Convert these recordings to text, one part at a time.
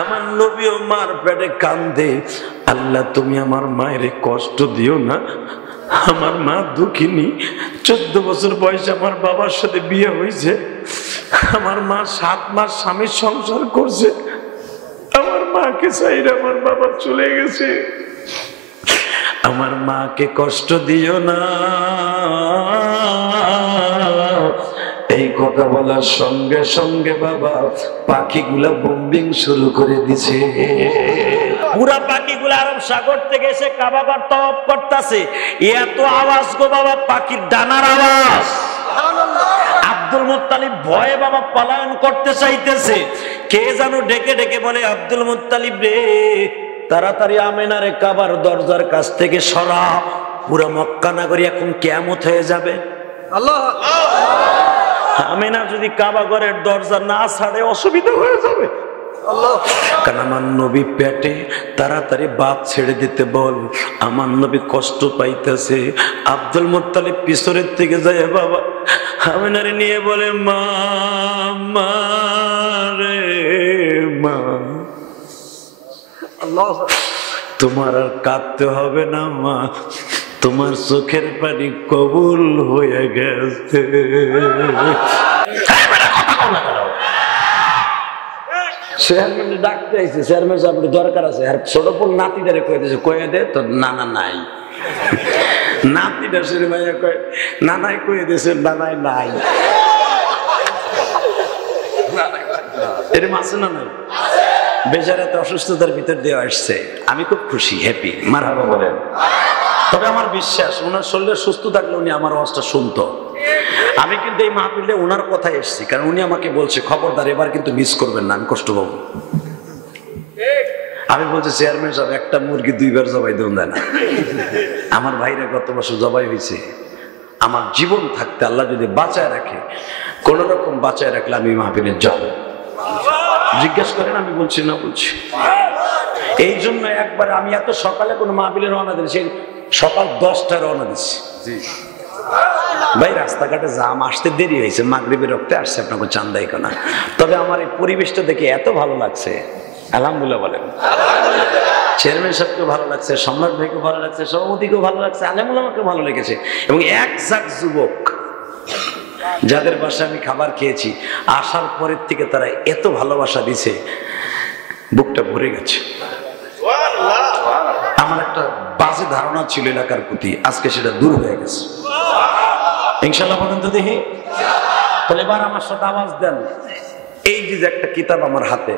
আমার নবীও মার পেটে কান্দে, আল্লাহ তুমি আমার মায়ের কষ্ট দিও না, আমার মা দুঃখিনী। 14 বছর বয়সে আমার বাবার সাথে বিয়ে হয়েছে, আমার মা 7 মাস স্বামীর সংসার করছে, আমার মাকে চাইরে আমার বাবা চলে গেছে, আমার মাকে কষ্ট দিও না। এই কথা বলার সঙ্গে সঙ্গে বাবা পাখিগুলা বোম্বিং শুরু করে দিছে। পুরা পাখিগুলা আরব সাগর থেকে এসে কাবাবার তওয়াফ করতেছে, এত আওয়াজ গো বাবা, পাখির ডানার আওয়াজ। আব্দুল মুত্তালিব ভয়ে বাবা পলায়ন করতে চাইতেছে, কে যেন ডেকে ডেকে বলে, আব্দুল মুত্তালিব রে, তাড়াতাড়ি আমেনারে কাবার দরজার কাছ থেকে সরা, পুরো মক্কা নগরী এখন কিয়ামত হয়ে যাবে। আল্লাহ, আমেনা যদি কাবা ঘরের দরজা না ছাড়ে অসুবিধা হয়ে যাবে। কারণ আমার নবী পেটে, তাড়াতাড়ি বাপ ছেড়ে দিতে বল, আমার নবী কষ্ট পাইতেছে। আব্দুল মুত্তালিব পিছনের থেকে যায় বাবা আমেনারে নিয়ে বলে, মা মা রে মা, তোমার আর কাঁদতে হবে না মা, তোমার চোখের পানি কবুল হয়ে গেছে। চেয়ারম্যান ডাকতে আইছে, চেয়ারম্যান সাহেব দরকার আছে, আর ছোট বোন নাতিটারে কয়ে দিয়েছে, কয়ে দে তো। নানা নাই, নাতিটা শুনে ভাইয়া কয় নানাই কয়ে দিয়েছে, নানাই নাই। এরকম আছে না নাই? বেচারা তো অসুস্থতার ভিতর দিয়ে আসছে, আমি খুব খুশি, হ্যাপি, মারহাবা বলেন। তবে আমার বিশ্বাস ওনার শরীরে সুস্থ থাকলে উনি আমার আওয়াজটা শুনতো। আমি কিন্তু এই মাহফিলে ওনার কথাই এসেছি, কারণ উনি আমাকে বলছে খবরদার এবার কিন্তু মিস করবেন না, আমি কষ্ট পাবো। আমি বলছি চেয়ারম্যান সাহেব একটা মুরগি 2 বার জবাই দেন না। আমার ভাইরা গত বছর জবাই হয়েছে, আমার জীবন থাকতে আল্লাহ যদি বাঁচায় রাখে, কোন রকম বাঁচায় রাখলে আমি মাহফিলে যাব। জিজ্ঞেস করেন, আমি বলছি না বলছি। এই জন্য একবার আমি এত সকালে কোনো মাহফিলে রওনা দিয়েছি, সকাল 10টায় রওনা দিচ্ছি ভাই, রাস্তাঘাটে জাম, আসতে দেরি হয়েছে, মাগরিবের রক্তে আসছে, আপনাকে চান্দাই কোনা। তবে আমার এই পরিবেশটা দেখে এত ভালো লাগছে, আলহামদুলিল্লাহ বলেন। চেয়ারম্যান সাহেবকেও ভালো লাগছে, সম্রাট ভাইকেও ভালো লাগছে, সভাপতিকেও ভালো লাগছে, আলেমুলামাকেও ভালো লেগেছে, এবং এক ঝাঁক যুবক যাদের বাসায় আমি খাবার খেয়েছি, আসার পরের থেকে তারা এত ভালোবাসা দিছে, বুকটা ভরে গেছে। আমার একটা বাজে ধারণা ছিল এলাকার প্রতি, আজকে সেটা দূর হয়ে গেছে ইনশাআল্লাহ। বলেন তো দেখি, তাহলে এবার আমার সাথে আওয়াজ দেন। এই যে একটা কিতাব আমার হাতে,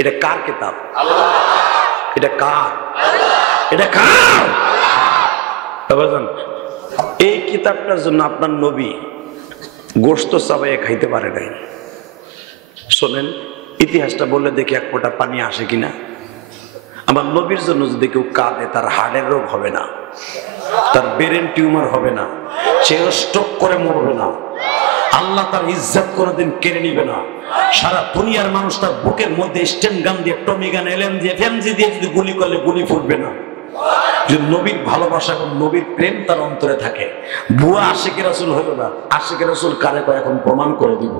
এটা কার কিতাব? এটা কার? এটা কার? এই কিতাবটার জন্য আপনার নবী গোশত চাবাইয়ে খাইতে পারে নাই। শোনেন, ইতিহাসটা বললে দেখি এক ফোঁটা পানি আসে কিনা। আমার নবীর জন্য যদি কেউ কাঁদে, তার হার্টের রোগ হবে না, তার ব্রেন টিউমার হবে না, সে স্ট্রোক করে মরবে না, আল্লাহ তার ইজ্জত কোনোদিন কেড়ে নিবে না। সারা দুনিয়ার মানুষ তার বুকের মধ্যে স্টেন গান দিয়ে, টমি গান, এলএম দিয়ে, ফেমজি দিয়ে যদি গুলি করলে গুলি ফুটবে না। যদি নবীর ভালোবাসা এবং নবীর প্রেম তার অন্তরে থাকে, বুয়া আশিকে রাসূল হলো না। আশিকে রাসূল কারে কয় এখন প্রমাণ করে দিব।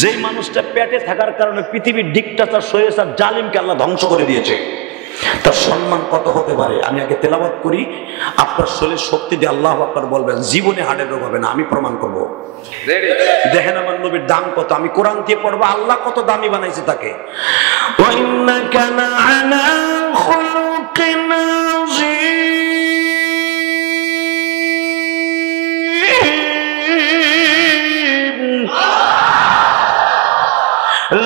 যেই মানুষটা পেটে থাকার কারণে পৃথিবীর ডিক্টেটর সৈয়দ জালিমকে আল্লাহ ধ্বংস করে দিয়েছে, তার সম্মান কত হতে পারে। আমি আগে তেলাওয়াত করি, আপনার শরীর শক্তি দিয়ে আল্লাহু আকবার বলবেন, জীবনে হার্টের রোগ হবে না, আমি প্রমাণ করব। দেখেন আমার নবীর দাম কত, আমি কোরআন দিয়ে পড়বো আল্লাহ কত দামি বানাইছে তাকে। ওয়া ইন্নাকা লা'আলা খুলুকিন আযীম।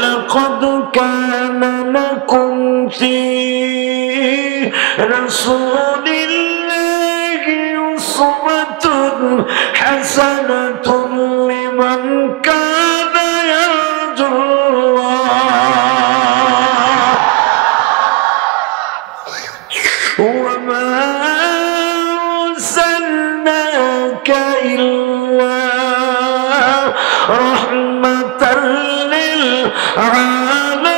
লাকাদ কানা লাকুম ফী রাসূলিল্লাহি উসওয়াতুন হাসানাতুন লিমান কানা ইয়ারজুল্লাহ ওয়া মা আরসালনাকা ইল্লা রাহমাতাল লিল আলামিন।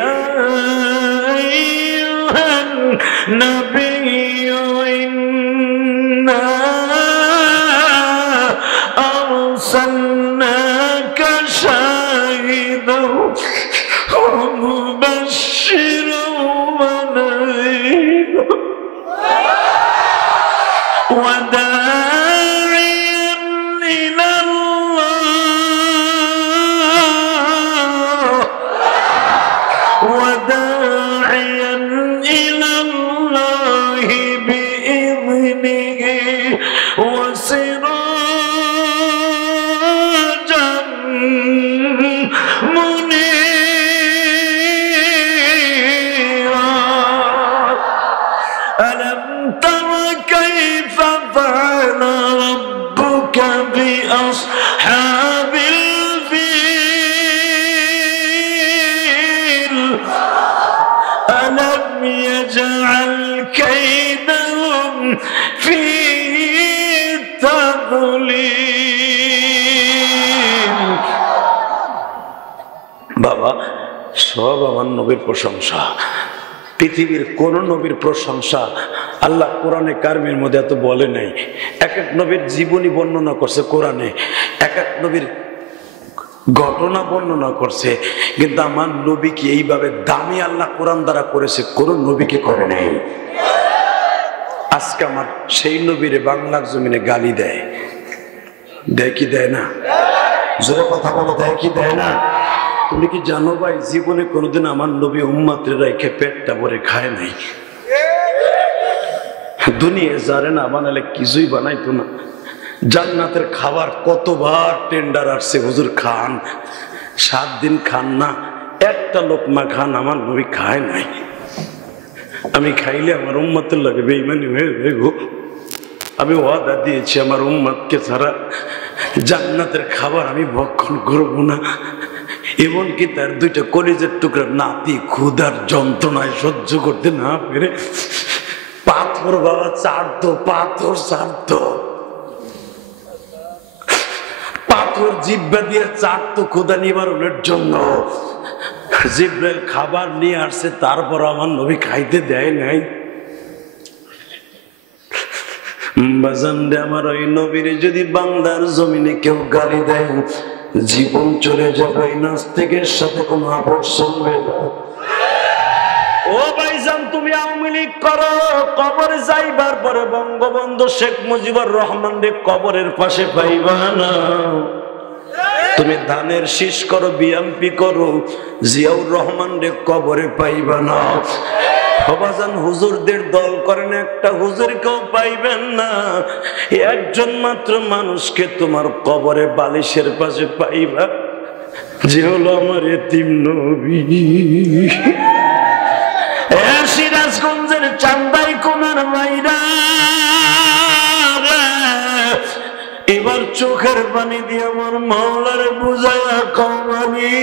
يا أيها النبي إنا আসহাবিল ফিল আলাম ইয়াজআল কাইদাহুম ফি তাদলিল। বাবা, সব আমার নবীর প্রশংসা। পৃথিবীর কোন নবীর প্রশংসা আল্লাহ কোরআনে কারিমের মধ্যে এত বলে নাই। এক এক নবীর জীবনী বর্ণনা করছে কোরআনে, এক এক নবীর ঘটনা বর্ণনা করছে, কিন্তু আমার নবীকে এইভাবে দামি আল্লাহ কোরআন দ্বারা করেছে, কোন নবীকে করে নাই। আজকে আমার সেই নবীরে বাংলার জমিনে গালি দেয়, দেয় কি দেয় না? জোরে কথা বলো, দেয় কি দেয় না? তুমি কি জানো ভাই, জীবনে কোনোদিন আমার নবী উম্মতের রেখে পেটটা ভরে খায় নাই। দুনিয়া জানে না বানালে কিছুই বানাইতো না। জান্নাতের খাবার কতবার টেন্ডার আসছে, হুজুর খান, 7 দিন খান না, একটা লোকমা খান, আমার নবী খায় নাই। আমি খাইলে আমার উম্মতের লাগে বেঈমানি হয়ে গো। আমি ওয়াদা দিয়েছি আমার উম্মতকে ছাড়া জান্নাতের খাবার আমি ভক্ষণ করব না। এমনকি তার 2টা কলিজের টুকরা নাতি ক্ষুধার যন্ত্রণায় সহ্য করতে না পেরে পাথর বাবা চাড়তো, পাথর চাড়তো, পাথর জিহ্বা দিয়ে চাড়তো ক্ষুধা নিবারণের জন্য। জিব্রাইল খাবার নিয়ে আসছে, তারপর আমার নবী খাইতে দেয় নাই। বাজান রে আমার, ওই নবীরে যদি বাংলার জমিনে কেউ গালি দেয়, জীবন চলে যাবে, নাস্তিকের সাথে কোনো আপস চলবে না। ও ভাইজান, তুমি আওয়ামী লীগ করো, কবরে যাইবার পরে বঙ্গবন্ধু শেখ মুজিবুর রহমান রে কবরের পাশে পাইবা না। তুমি ধানের শীষ করো, বিএমপি করো, জিয়াউর রহমান রে কবরে পাইবা না। বাজান, হুজুরদের দল করেন, একটা হুজুরকেও পাইবেন না। একজন মাত্র মানুষকে তোমার কবরে বালিশের পাশে পাইবা, যে হলো আমার এতিম নবী। সিরাজগঞ্জের চান্দাই কোনার মাইরা এবার চোখের পানি দিয়ে আমার মাওলার বুঝাইয়া কমানি,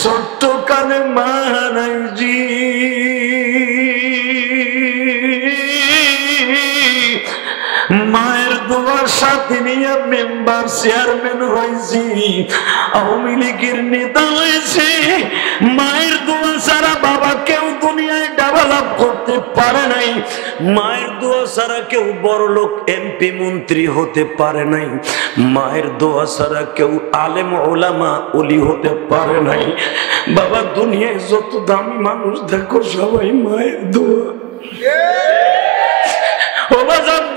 ছোট্ট কানে মানাই জি, মায়ের দোয়ার সাথে নিয়ে মেম্বার চেয়ারম্যান হয়েছি, আওয়ামী লীগের নেতা হয়েছে। মায়ের দোয়া ছাড়া বাবা কেউ দুনিয়ায় ডেভেলপ করতে পারে নাই। মায়ের দোয়া ছাড়া কেউ বড় লোক এমপি মন্ত্রী হতে পারে নাই। মায়ের দোয়া ছাড়া কেউ আলেম ওলামা ওলি হতে পারে নাই। বাবা, দুনিয়ায় যত দামি মানুষ দেখো, সবাই মায়ের দোয়া।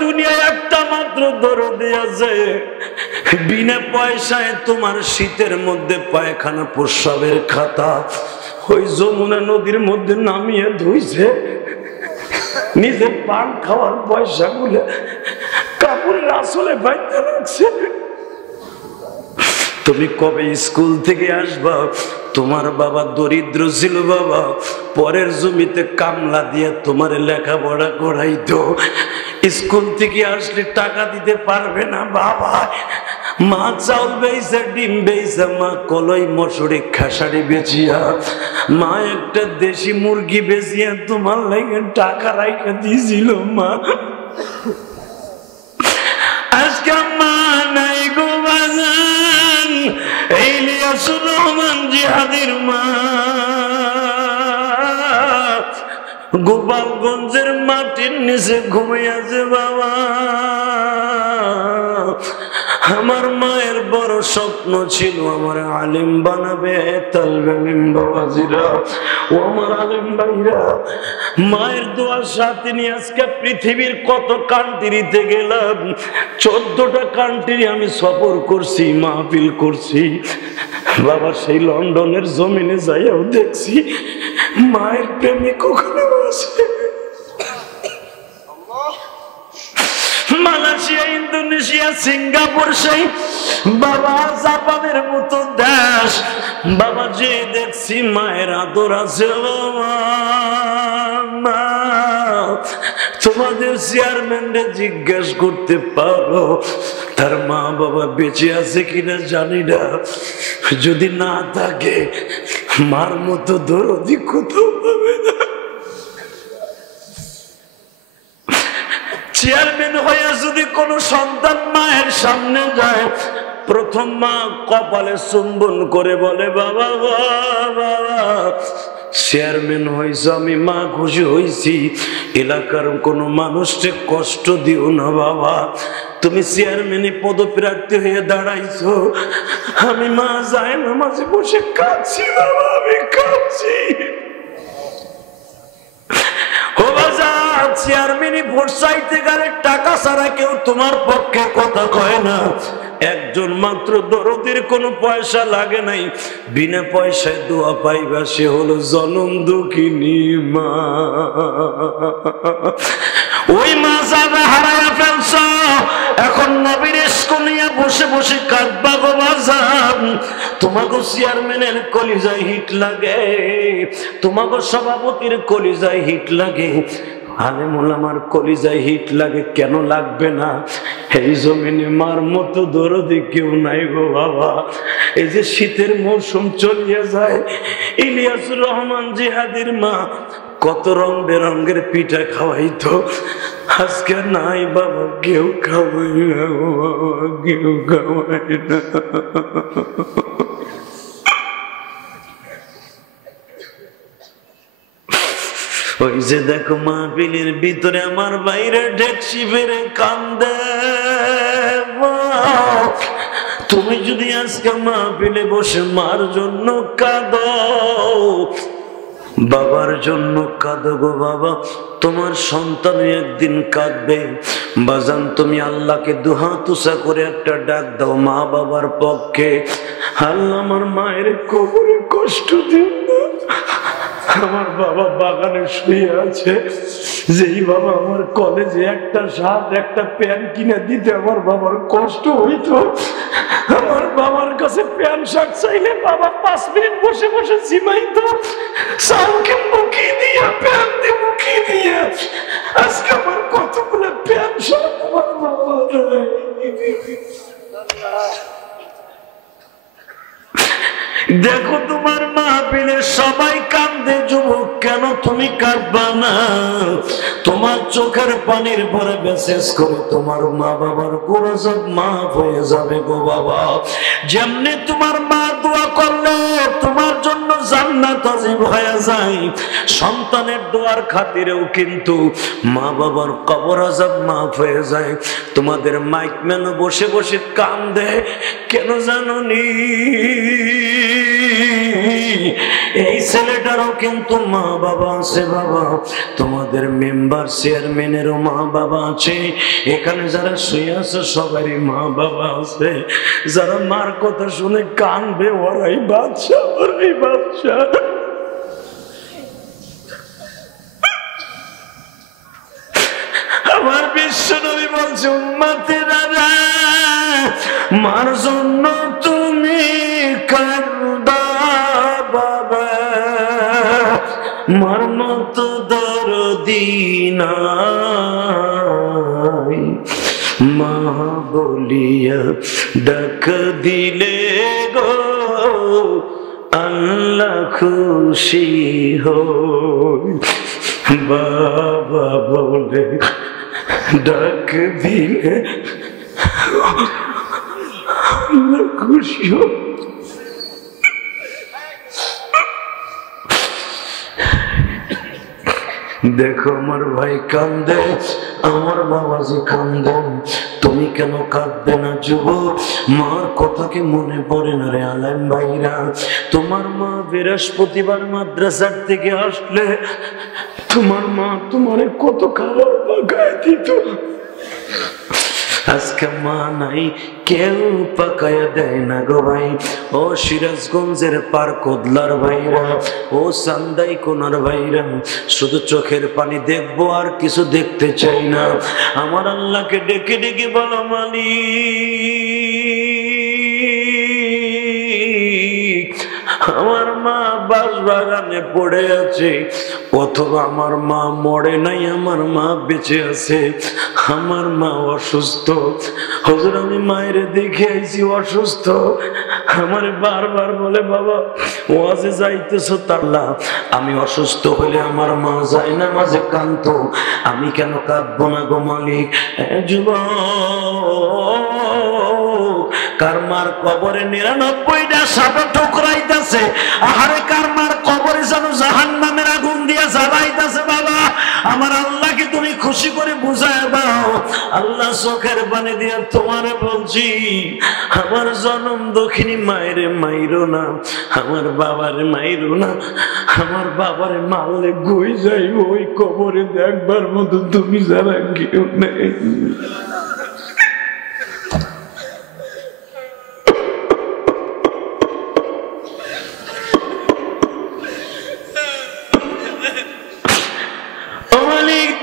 দুনিয়ায় একটা মাত্র দরদি আছে, বিনা পয়সায় তোমার শীতের মধ্যে পায়খানা প্রস্রাবের খাতা ওই যমুনা নদীর মধ্যে নামিয়ে ধুইছে, নিজের পান খাওয়ার পয়সা গুলো কাপড়ের আসলে বাইতে রাখছে। তুমি কবে স্কুল থেকে আসবা? তোমার বাবা দরিদ্র ছিল বাবা, পরের জমিতে কামলা দিয়ে তোমার লেখাপড়া করাইতো। স্কুল থেকে আসলে টাকা দিতে পারবে না বাবা। মা চাউল বেচে, ডিম বেচে, মা কলই মসুরি খেসারি বেচিয়া, মা একটা দেশি মুরগি বেচিয়া তোমার লাগে টাকা রাইখা দিয়েছিল মা। আজকে মা নাই গো বাজান, এই ইলিয়াসুর রহমান জিহাদির মা গোপালগঞ্জের মাটির নিচে ঘুমিয়েছে বাবা। আমার মায়ের বড় স্বপ্ন ছিল আমার আলিম বানাবে, তালবেবাজিরা ও আমার আলিম ভাইরা। মায়ের দোয়ার সাথে নিয়ে আজকে পৃথিবীর কত কান্ট্রিতে গেলাম, 14টা কান্ট্রি আমি সফর করছি, মাহফিল করছি বাবা। সেই লন্ডনের জমিনে যাইয়াও দেখছি মায়ের প্রেমিক ওখানে আছে। মালয়েশিয়া, ইন্দোনেশিয়া, সিঙ্গাপুর, সেই বাবা জাপানের মতো দেশ বাবা, যে দেখছি মায়ের আদর আছে বাবা। তোমাদের চেয়ারম্যানরে জিজ্ঞেস করতে পারো তার মা বাবা বেঁচে আছে কিনা জানি না, যদি না থাকে মার মতো দরদি কোথাও পাবে না। চেয়ারম্যান হয়ে যদি কোনো সন্তান মায়ের সামনে যায়, প্রথম মা কপালে চুম্বন করে বলে, বাবা বাবা চেয়ারম্যান হয়েছে, আমি মা খুশি হয়েছি, এলাকার কোনো মানুষকে কষ্ট দিও না বাবা, তুমি চেয়ারম্যানে পদপ্রার্থী হয়ে দাঁড়াইছো, আমি মা যায় না মাঝে বসে কাঁদছি বাবা, আমি কাঁদছি। চেয়ারম্যানই ভোট চাইতে গেলে টাকা ছাড়া কেউ তোমার পক্ষে কথা কয় না। একজন মাত্র দরদের কোনো পয়সা লাগে নাই, বিনা পয়সায় দোয়া পাইবা, সে হলো জনম দুঃখিনী মা। ওই মা যাবে হারায়া ফেলছ, এখন নবীর ইশক নিয়ে বসে বসে কাঁদবা গো বাজান। তোমাকে চেয়ারম্যানের কলিজায় হিট লাগে, তোমাকে সভাপতির কলিজায় হিট লাগে, আলেম ওলামার কলিজায় হিট লাগে, কেন লাগবে না? এই জমিনে মার মতো দরদি কেউ নাই গো বাবা। এই যে শীতের মৌসুম চলিয়ে যায়, ইলিয়াসুর রহমান জিহাদির মা কত রং বেরঙ্গের পিঠা খাওয়াইতো, আজকে নাই বাবা, কেউ খাওয়াই না গো বাবা, কেউ খাওয়াই না। ওই যে দেখো মাহফিলের ভিতরে আমার বাইরে ডেকসি ফেরে কান্দে। তুমি যদি আজকে মাহফিলে বসে মার জন্য কাঁদো, বাবার জন্য কাঁদো গো বাবা, তোমার সন্তান একদিন কাঁদবে। বাজান তুমি আল্লাহকে দুহাত উঁচা করে একটা ডাক দাও মা বাবার পক্ষে, আল্লাহ আমার মায়ের কবরে কষ্ট দিন না। আমার বাবা বাগানে শুয়ে আছে, যেই বাবা আমার কলেজে একটা শার্ট একটা প্যান্ট কিনে দিতে আমার বাবার কষ্ট হইতো, আমার বাবার কাছে প্যান্ট শার্ট চাইলে বাবা 5 মিনিট বসে বসে জিমাইতো, চালকে মুখি দিয়ে প্যান্ট দিয়ে মুখি দিয়ে। আজকে আমার কতগুলো প্যান্ট শার্ট আমার বাবা নাই। দেখো তোমার মাহফিলে সবাই কান্দে, যুবক কেন তুমি কাঁদবা না? তোমার চোখের পানির পরে মেসেজ করে তোমার মা বাবার গুনাহ মাফ হয়ে যাবে গো বাবা। যেমনি তোমার মা দোয়া করলে তোমার জন্য জান্নাত ওয়াজিব হয়ে যায়, সন্তানের দোয়ার খাতিরেও কিন্তু মা বাবার কবর আযাব মাফ হয়ে যায়। তোমাদের মাইকম্যান বসে বসে কান্দে, কেন জানোনি? এই ছেলেটারও কিন্তু মা বাবা আছে বাবা, তোমাদের মেম্বার চেয়ারম্যানেরও মা বাবা আছে, এখানে যারা শুয়ে আছে সবারই মা বাবা আছে। যারা মার কথা শুনে কানবে ওরাই বাদশা, ওরাই বাদশা। আমার বিশ্বনবী বলছে উম্মতেরা মার জন্য তুমি কাঁদবা বাবা, মার মতো দরদি নাই, মা বলিয়া ডাক দিলে গো আল্লাহ খুশি হয়, বাবা বলে ডাক দিলে আল্লাহ খুশি হয়। দেখো আমার ভাই কান্দে, আমার বাবাজি কান্দে, তুমি কেন কাঁদবে না যুবক? মার কথা কি মনে পড়ে না রে আলেম ভাইরা? তোমার মা বৃহস্পতিবার মাদ্রাসার থেকে আসলে তোমার মা তোমারে কত খাবার পাকায় দিত, আজকে মা নাই, কেউ পাকায়া দেয় না গো ভাই। ও সিরাজগঞ্জের পার কোদলার ভাইরা, ও সান্দাই কোনার ভাইরা, শুধু চোখের পানি দেখবো আর কিছু দেখতে চাই না। আমার আল্লাহকে ডেকে ডেকে বলো মালিক, আমার মা 22 বাগানে পড়ে আছে, অথবা আমার মা মরে নাই, আমার মা বেঁচে আছে, আমার মা অসুস্থ। হুজুর আমি মায়ের দেখে আইছি অসুস্থ, আমার বারবার বলে বাবা ওয়াজে যাইতেছো তাল্লা, আমি অসুস্থ হলে আমার মা যায় না মাঝে কান্ত, আমি কেন কাঁদবো না গো মালিক? কার মার কবরে ৯৯টা সাপে ঠুকরাইতেছে, আহারে কার মার কবরে যেন জাহান্নামের আগুন দিয়া জ্বালাইতেছে। বাবা আমার আল্লাহকে তুমি খুশি করে বুঝায় দাও। আল্লাহ চোখের পানি দিয়া তোমারে বলছি, আমার জনম দক্ষিণী মায়েরে মাইরো না, আমার বাবারে মাইরো না, আমার বাবারে মারলে গই যাই ওই কবরে দেখবার মতো তুমি যারা কেউ নেই।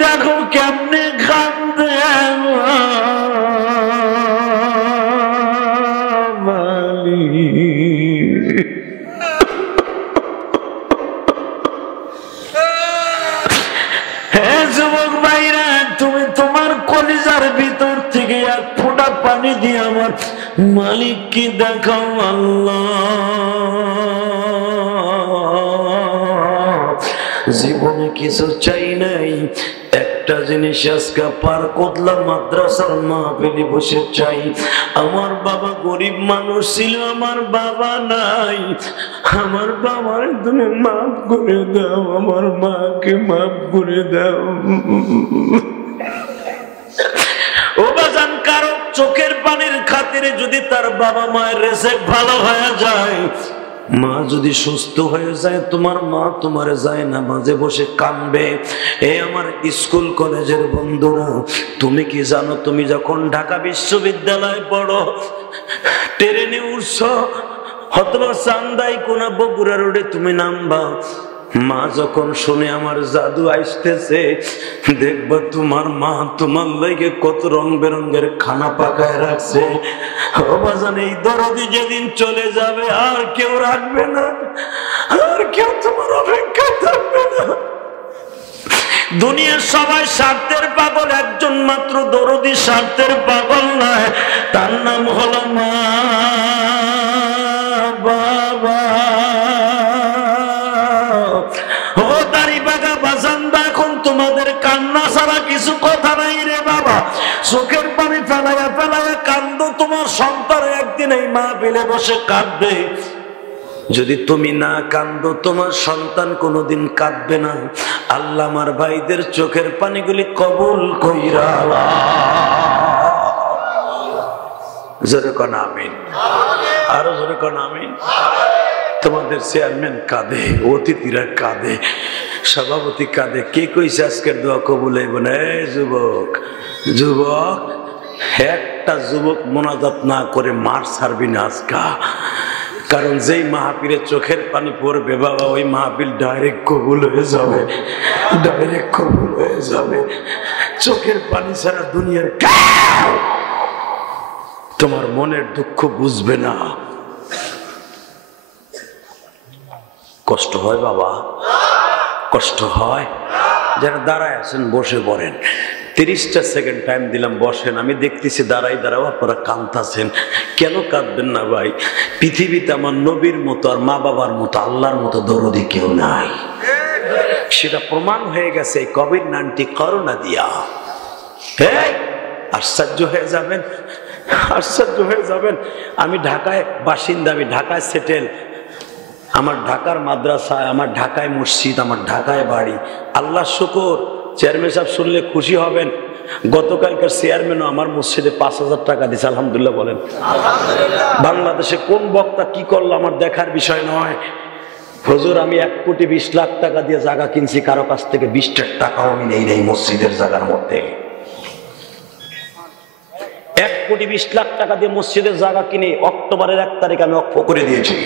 দেখো কেমনে কান্দে যুবক ভাইরা, তুমি তোমার কলিজার ভিতর থেকে এক ফোঁটা পানি দিয়ে আমার মালিককে দেখাও। আল্লাহ জীবনে কিছু চাই নাই, একটা জিনিস আজকে পার কোতলা মাদ্রাসার মাহফিলে বসে চাই। আমার বাবা গরিব মানুষ ছিল, আমার বাবা নাই, আমার বাবার তুমি মাফ করে দাও, আমার মাকে মাফ করে দাও। ও বাজান, কারো চোখের পানির খাতিরে যদি তার বাবা মায়ের রেজেক ভালো হয়ে যায়, মা যদি সুস্থ হয়ে যায়, তোমার মা তোমার যায় না মাঝে বসে কাঁদবে। এই আমার স্কুল কলেজের বন্ধুরা, তুমি কি জানো, তুমি যখন ঢাকা বিশ্ববিদ্যালয়ে পড়ো, ট্রেনে উঠছ, অথবা চান্দাই কোনা বগুড়া রোডে তুমি নামবা, মা যখন শুনে আমার জাদু আসতেছে, দেখবা তোমার মা তোমার লাগে কত রং বেরঙের খানা পাকায় রাখছে। এই দরদি যেদিন চলে যাবে আর কেউ রাখবে না, আর কেউ তোমার অপেক্ষা থাকবে না। দুনিয়ার সবাই স্বার্থের পাগল, একজন মাত্র দরদি স্বার্থের পাগল নয়, তার নাম হলো মা বাবা। ও দাড়ি বাগা বাজান্দা, এখন তোমাদের কান্না ছাড়া কিছু কথা নাই রে বাবা। চোখের পানি ফেলাইয়া ফেলাইয়া কান্দো, তোমার সন্তান একদিন এই মাহফিলে বসে কাঁদবে। যদি তুমি না কান্দো, তোমার সন্তান কোনোদিন কাঁদবে না। আল্লাহ আমার ভাইদের চোখের পানিগুলি কবুল কইরা। জোরে কোন আমিন, আরো জোরে কোন আমিন। তোমাদের চেয়ারম্যান কাঁদে, অতিথিরা কাঁদে, সভাপতি কাঁদে, কে কইছে আজকের দোয়া কবুল হইব না? যুবক যুবক, একটা যুবক মোনাজাত না করে মার ছাড়বি না আজকা। কারণ যেই মাহফিলে চোখের পানি পড়বে বাবা, ওই মাহফিল ডাইরেক্ট কবুল হয়ে যাবে, ডাইরেক্ট কবুল হয়ে যাবে। চোখের পানি ছাড়া দুনিয়ার তোমার মনের দুঃখ বুঝবে না। কষ্ট হয় বাবা, কষ্ট হয়। যারা দাঁড়ায় আছেন বসে পড়েন, 30টা সেকেন্ড টাইম দিলাম, বসেন। আমি দেখতেছি দাঁড়াই দাঁড়াও আপনারা কাঁদতেছেন, কেন কাঁদবেন না ভাই? পৃথিবীতে আমার নবীর মতো আর মা বাবার মতো আল্লাহর মতো দরদি কেউ নাই, সেটা প্রমাণ হয়ে গেছে এই কোভিড-19 করোনা দিয়া। হ্যাঁ, আশ্চর্য হয়ে যাবেন, আশ্চর্য হয়ে যাবেন। আমি ঢাকায় বাসিন্দা, আমি ঢাকায় সেটেল, আমার ঢাকার মাদ্রাসায়, আমার ঢাকায় মসজিদ, আমার ঢাকায় বাড়ি। আল্লাহ শুকর, চেয়ারম্যান সাহেব শুনলে খুশি হবেন, গতকালকার চেয়ারম্যানও আমার মসজিদে 5,000 টাকা দিচ্ছে। আলহামদুলিল্লাহ বলেন। বাংলাদেশে কোন বক্তা কি করলো আমার দেখার বিষয় নয়। হুজুর আমি 1,20,00,000 টাকা দিয়ে জায়গা কিনছি, কারো কাছ থেকে 20 টাকাও আমি নেই নেই মসজিদের জায়গার মধ্যে। 1,20,00,000 টাকা দিয়ে মসজিদের জায়গা কিনে অক্টোবরের 1 তারিখ আমি অক্ষ করে দিয়েছি।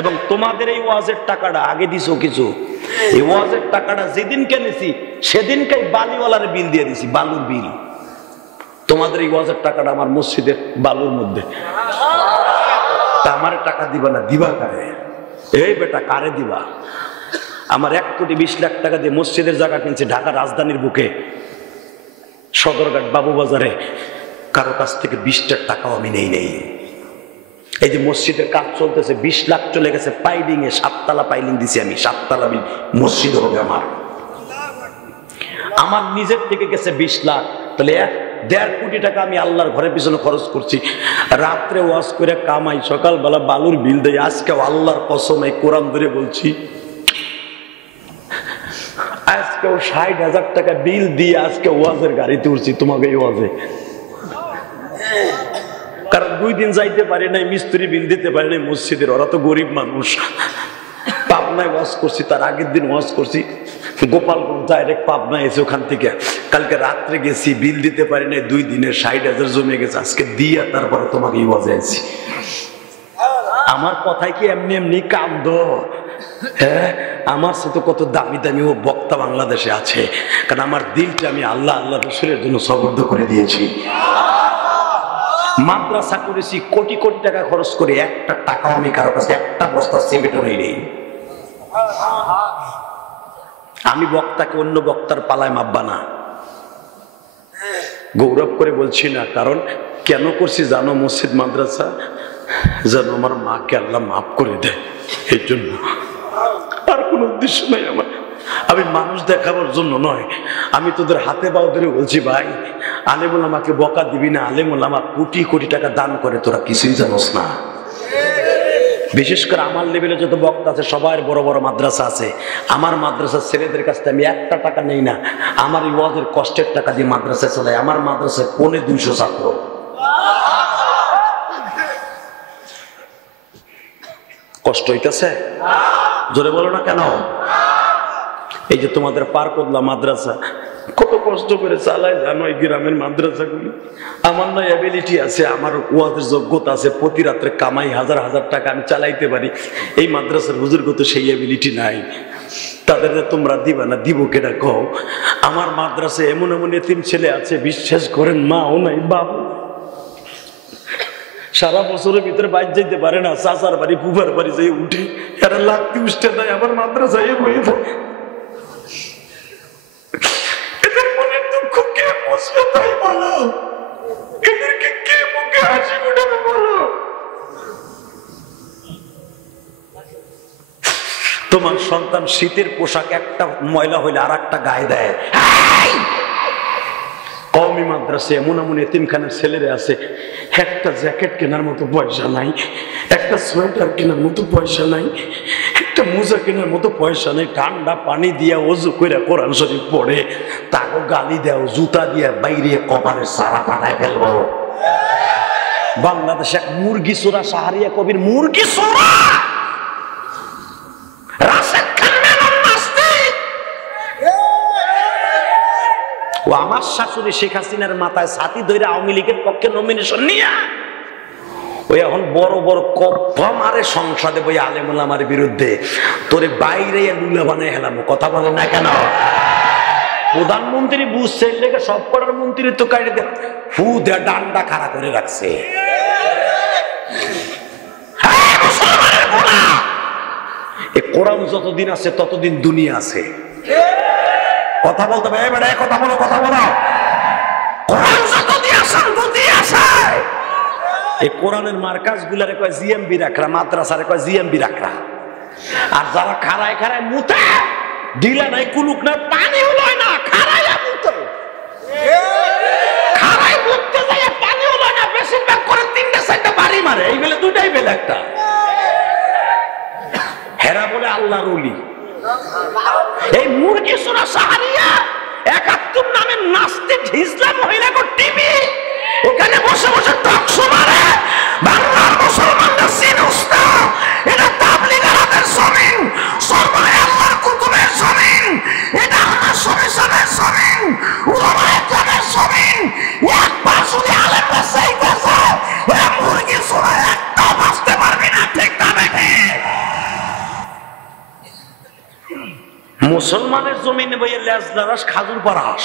এবং তোমাদের এই ওয়াজের টাকাটা আগে দিছো কিছু, এই ওয়াজের টাকাটা যেদিন কিনেছি সেদিনকে বালিওয়ালার বিল দিয়ে দিছি, বালুর বিল। তোমাদের এই ওয়াজের টাকাটা আমার মসজিদের বালুর মধ্যে। তা আমার টাকা দিবা না, দিবা কারে? এই বেটা কারে দিবা? আমার 1,20,00,000 টাকা দিয়ে মসজিদের জায়গা কিনছে ঢাকা রাজধানীর বুকে সদরঘাট বাবুবাজারে, কারো কাছ থেকে 20টা টাকাও আমি নেই। এই যে মসজিদের কাজ চলতেছে, 20 লাখ চলে গেছে পাইলিং এ, 7 তলা পাইলিং দিছি আমি, 7 তলা মসজিদ হবে আমার নিজের থেকে গেছে 20 লাখ। তাহলে 1.5 কোটি টাকা আমি আল্লাহর ঘরের পিছনে খরচ করছি। রাত্রে ওয়াজ করে কামাই, সকালবেলা বালুর বিল দেয়। আজকে আল্লাহর কসম এই কোরআন ধরে বলছি, আজকেও 60,000 টাকা বিল দিয়ে আজকে ওয়াজের গাড়িতে উঠছি তোমাকে এই ওয়াজে। কারণ 2 দিন যাইতে পারি নাই, মিস্ত্রি বিল দিতে পারি নাই মসজিদের, ওরা তো গরিব মানুষ। পাবনায় ওয়াজ করছি, তার আগের দিন ওয়াজ করছি গোপালগঞ্জ, ডাইরেক্ট পাবনা এসে ওখান থেকে কালকে রাত্রে গেছি, বিল দিতে পারি নাই, 2 দিনের 60,000 জমে গেছে, আজকে দিয়া তারপরে তোমাকে এই ওয়াজে আছি। আমার কথায় কি এমনি এমনি কান্দ? হ্যাঁ, আমার সাথে কত দামি দামি ও বক্তা বাংলাদেশে আছে, কারণ আমার দিলটা আমি আল্লাহ রসুলের জন্য সবর্দ করে দিয়েছি। মাদ্রাসা করেছি, কোটি কোটি টাকা খরচ করে, একটা টাকাও আমি কারো কাছে একটা বস্তা সিমেন্টও নেই। আমি বক্তাকে অন্য বক্তার পালায় মাপবা না, গৌরব করে বলছি না। কারণ কেন করছি জানো? মসজিদ মাদ্রাসা যেন আমার মাকে আল্লাহ মাফ করে দেয়, এই জন্য। আর কোন উদ্দেশ্য নাই আমার। আমি মানুষ দেখাবার জন্য নয়। আমি তোদের হাতে পাও ধরে বলছি, ভাই আলেমুল আমাকে বকা দিবি না। আলেমুল আমার কোটি কোটি টাকা দান করে, তোরা কিছুই জানোস না। বিশেষ করে আমার লেভেলে যত বক্তা আছে সবার বড় বড় মাদ্রাসা আছে। আমার মাদ্রাসার ছেলেদের কাছ থেকে আমি একটা টাকা নেই না। আমার এই ওয়াজের কষ্টের টাকা দিয়ে মাদ্রাসা চালাই। আমার মাদ্রাসায় 250 ছাত্র। কষ্ট হইতেছে? জোরে বলো না কেন? এই যে তোমাদের পারকোদলা মাদ্রাসা কত কষ্ট করে চালায় জানো এই গ্রামের মাদ্রাসাগুলি। আমার না অ্যাবিলিটি আছে, আমার ওয়াজের যোগ্যতা আছে, প্রতি রাত্রে কামাই 1000 টাকা আমি চালাইতে পারি। এই মাদ্রাসার হুজুরকে তো সেই অ্যাবিলিটি নাই। তাদের তোমরা দিবা না, দিব কেটা কও? আমার মাদ্রাসায় এমন এমন এতিম ছেলে আছে, বিশ্বাস করেন মাও নাই, বাবু সারা বছরের ভিতরে বাইরে যেতে পারে না, চাচার বাড়ি বুবার বাড়ি যাই উঠে, এরা লাগতে উঠতে নাই আমার মাদ্রাসায় হয়ে থাকে। এদের মনের দুঃখ কে বুঝবে তাই বলো? এদেরকে কে মুখে হাসি ফুটাবে বলো? তোমার সন্তান শীতের পোশাক একটা ময়লা হইলে আর একটা গায়ে দেয়। কওমি মাদ্রাসা এমন এমন এতিমখানার ছেলেরা আছে, একটা জ্যাকেট কেনার মতো পয়সা নাই, একটা সোয়েটার কেনার মতো পয়সা নাই, একটা মোজা কেনার মতো পয়সা নেই। ঠান্ডা পানি দিয়া ওযু করে কোরআন শরীফ পড়ে, তাকে গালি দেও, জুতা দিয়া বাইরে কপালে সারা পাঠায় ফেলবো। বাংলাদেশ এক মুরগি চোরা শাহরিয়া কবির মুরগি চোরা ও আমার শাশুড়ি শেখ হাসিনার মাথায় ছাতি ধরে আওয়ামী লীগের পক্ষে নমিনেশন নিয়ে ওই এখন বড় বড় কপ্পা মারে সংসদে বই আলেমুল আমার বিরুদ্ধে, তোরে বাইরে লুলা বানায় হেলাম। কথা বলে না কেন? প্রধানমন্ত্রী বুঝছে লেগে সব করার মন্ত্রী তো কাটে দেন, ফু দেয়া ডান্ডা খাড়া করে রাখছে। কোরআন যতদিন আছে ততদিন দুনিয়া আছে। কথা বলতে হবে, কথা বলো, কথা বলো। কোরআন যতদিন আছে ততদিন আছে। এই কোরআনের মার্কাজ গুলারে কয় জিএমবি রাখরা, মাদ্রাসারে কয় জিএমবি রাখরা। আর যারা খাড়ায় খাড়ায় মুতে, ঢিলা নাই কুলুক না, পানি হলয় না, খাড়ায় মুতে, খাড়ায় মুততে যায় পানি হলয় না, বেশিরভাগ করে 3টা-4টা বাড়ি মারে। এই বেলে 2টাই বেলে একটা। হেরা বলে আল্লাহর ওলি। এই মুরগি চোরা শাহরিয়া 71 নামের নাস্তিক হিজলা মহিলা কো টিভি ওখানে বসে বসে টকশো মারে। বাংলার মুসলমানদের চিনোস না, এটা তাবলীগারদের জমিন, সরমায়ে আল্লাহর কুতুবের জমিন, এটা আমার সমিশনের জমিন, উলামায়ে কেরামের জমিন। একবার যদি আলেমরা চাইতেছে এ মুরগি চোরা একটা বাঁচতে পারবি না, ঠিক না বেঠে? মুসলমানের জমিনে বইয়ে লেজলারাস খাজুর পাড়াস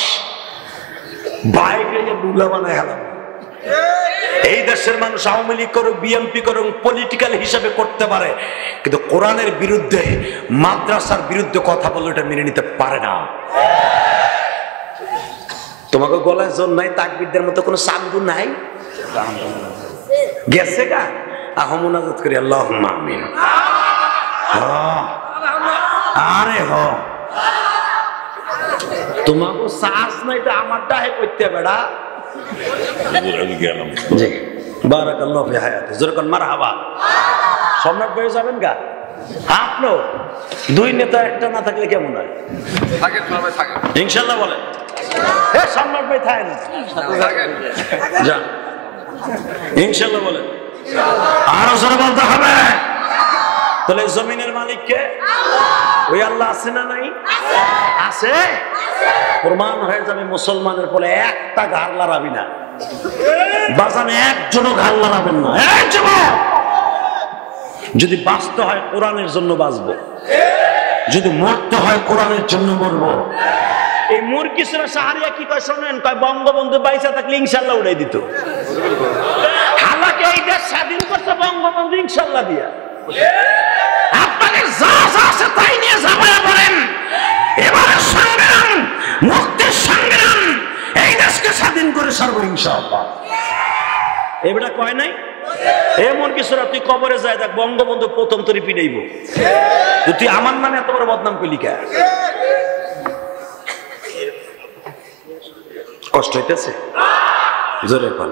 বাইরে লুলা বানায় হেলাম। এই দেশের মানুষ আওয়ামী লীগ করুক, বিএনপি করুক, পলিটিক্যাল হিসাবে করতে পারে, কিন্তু কোরআনের বিরুদ্ধে, মাদ্রাসার বিরুদ্ধে কথা বললে এটা মেনে নিতে পারে না। তোমাকে গলায় জোর নাই, তাকবীরদের মতো কোনো সান্দু নাই, গেছে গা। আহমনাজাত করি আল্লাহুম্মা আমিন। আরে হ তোমাকে সাহস নাই তো আমারটা হে করতে বেড়া। জি বারাকাল্লাহু ফি হায়াতি, যেরকম মারহাবা। সম্রাট ভাই যাবেন গা? আপনো দুই নেতা একটা না থাকলে কেমন হয়? ইনশাআল্লাহ বলেন। সম্রাট ভাই থাকেন যান, ইনশাআল্লাহ বলেন। আরো জোরে বলতে হবে। তাহলে জমিনের মালিক কে? ওই আল্লাহ আছে না নাই? আছে। প্রমাণ হয়ে যাবে মুসলমানের বলে একটা ঘাড় লড়াবি না, বাজানে একজনও ঘাড় লড়াবেন না। যদি বাঁচতে হয় কোরআনের জন্য বাঁচবো, যদি মরতে হয় কোরআনের জন্য মরবো। এই মুরগিরা সাহারিয়া কি কয় শোনেন, কয় বঙ্গবন্ধু বাইসা থাকলে ইনশাল্লাহ উড়াই দিত। হালাকে এই দেশ স্বাধীন করছে বঙ্গবন্ধু ইনশাল্লাহ দিয়া। আপনাদের যা যা আছে তাই নিয়ে ঝামেলা করেন। এবারে সংগ্রাম, মুক্তির সংগ্রাম, এই দেশকে স্বাধীন করে সারবো ইনশাআল্লাহ। এবারে কয় নাই এমন কিছুরা তুই কবরে যায় দেখ বঙ্গবন্ধু প্রথম তরি পিটাইব। তুই আমার নামে এত বড় বদনাম করলি কে? কষ্ট হইতেছে? জোরে বল।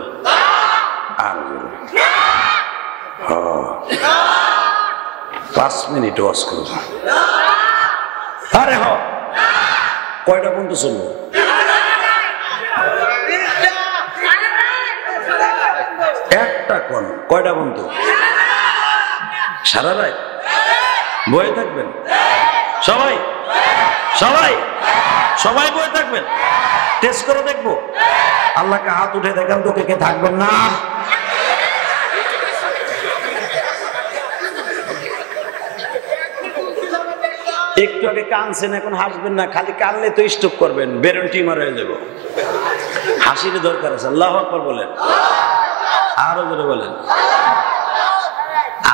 আর জোরে 5 মিনিট ওয়াজ করব। আরে হ কয়টা পর্যন্ত চলবো? একটা কোন কয়টা পর্যন্ত? সারা রাত বয়ে থাকবেন সবাই? সবাই সবাই বয়ে থাকবেন? টেস্ট করে দেখবো। আল্লাহকে হাত উঠে দেখান তো কে কে থাকবেন না। একটু আগে কানছেন, এখন হাসবেন না। খালি কানলে তো স্টপ করবেন, ব্রেন টিউমার হয়ে যাব। হাসির দরকার আছে। আল্লাহু আকবার বলেন। আরো জোরে বলেন।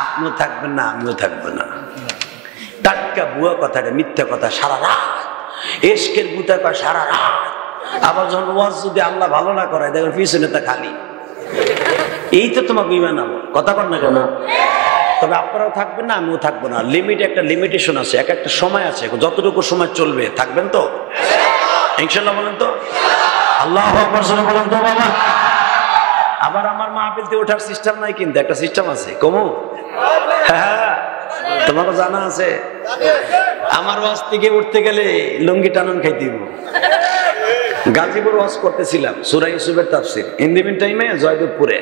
আপনিও থাকবেন না, আমিও থাকবো না। টাটকা বুয়া কথাটা মিথ্যা কথা। সারা রাত এশকের বুতা কয় সারা রাত। আবার যখন ওয়াজ যদি আল্লাহ ভালো না করায় দেখেন পিছনে তা খালি। এই তো তোমাকে ইমান আমল কথা কর না কেন? তবে আপনারাও থাকবেন না, আমিও থাকবো না। লিমিট, একটা লিমিটেশন আছে, এক একটা সময় আছে। যতটুকু সময় চলবে থাকবেন তো ইনশাআল্লাহ বলেন তো? আল্লাহু আকবার বলেন তো বাবা। আবার আমার মাহফিলতে ওঠার সিস্টেম নাই, কিন্তু একটা সিস্টেম আছে। কমু? হ্যাঁ তোমাকে জানা আছে। আমার ওয়াজ থেকে উঠতে গেলে লুঙ্গি টানন খাইতে দিব। গাজীপুর ওয়াজ করতেছিলাম সূরা ইউসুফের তাফসীর। ইন দি মিন টাইমে জয়দেবপুরে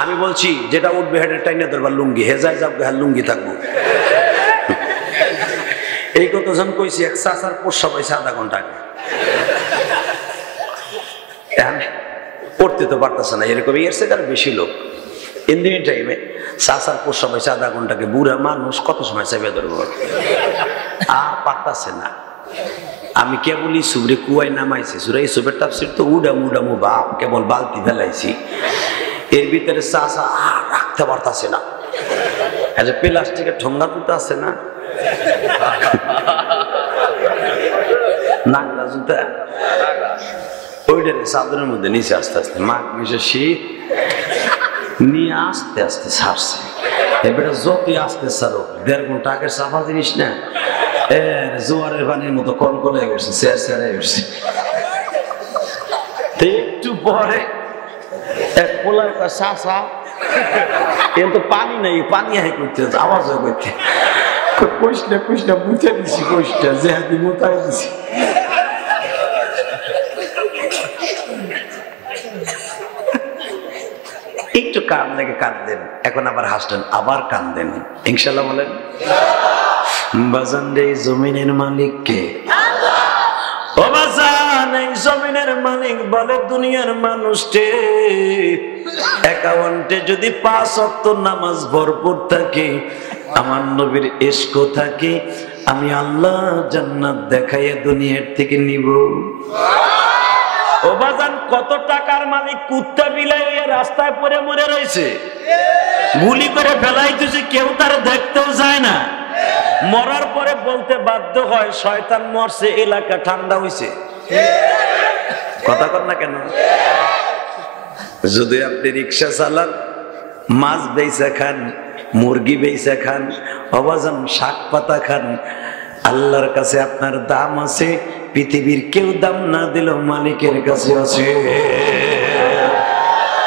আমি বলছি যেটা উঠবে হেডের টাইনে ধরবার লুঙ্গি, হেজায় যাবে হ্যাঁ লুঙ্গি থাকবো। এই কথা যখন কইছি এক চাচার পোষা পাইছে আধা ঘন্টা আগে। পড়তে তো পারতেছে না, এরকম এর সে তার বেশি লোক। ইন দি মিন টাইমে চাচার পোষা পাইছে আধা ঘন্টাকে। বুড়া মানুষ কত সময় চাইবে ধরবো, আর পারতাছে না। আমি কেবলই সুবরে কুয়ায় নামাইছি, সূরা ইউসুফের তাফসীর তো উডামু উডামু বাপ, কেবল বালতি ফেলাইছি। এর ভিতরে চাচা আর রাখতে পারতাছে না। প্লাস্টিকের ঠোঙ্গা জুতা আছে না, নাগরা জুতা, ওইটারে চাদরের মধ্যে নিচে আস্তে আস্তে মাঘ মাসে শীত নিয়ে আস্তে আস্তে ছাড়ছে। এবারে যতই আস্তে ছাড়ো 1.5 ঘন্টা আগের সাফা জিনিস না, জোয়ারের পানির মতো কলকলে উঠছে, চেয়ার চেয়ারে উঠছে। একটু পরে এক পোলার চাষা কিন্তু পানি নাই, পানি হাই করতে আওয়াজ করতে কইসটা কইসটা মুছে দিছি, কইসটা যে হাতি মোতাই দিছি। একটু কান লেগে কাঁদলেন, এখন আবার হাসলেন, আবার কাঁদেন ইনশাল্লাহ বলেন। বাজান রে জমিনের মালিক কে? ও বাজান এই জমিনের মালিক বলে দুনিয়ার মানুষকে অ্যাকাউন্টে যদি 5 ওয়াক্ত নামাজ ভরপুর থাকে, আমার নবীর ইশক থাকে, আমি আল্লাহ জান্নাত দেখাইয়া দুনিয়ার থেকে নিব। ও বাজান, কত টাকার মালিক কুত্তা বিলাই রাস্তায় পড়ে মরে রয়েছে, গুলি করে ফেলাইতেছে, কেউ তার দেখতেও যায় না। মরার পরে বলতে বাধ্য হয় শয়তান মরছে, এলাকা ঠান্ডা হইছে। কথা কর না কেন? যদি আপনি রিক্সা চালান, মাছ বেচা খান, মুরগি বেচা খান, অবাজান শাক পাতা খান, আল্লাহর কাছে আপনার দাম আছে, পৃথিবীর কেউ দাম না দিলেও মালিকের কাছে আছে।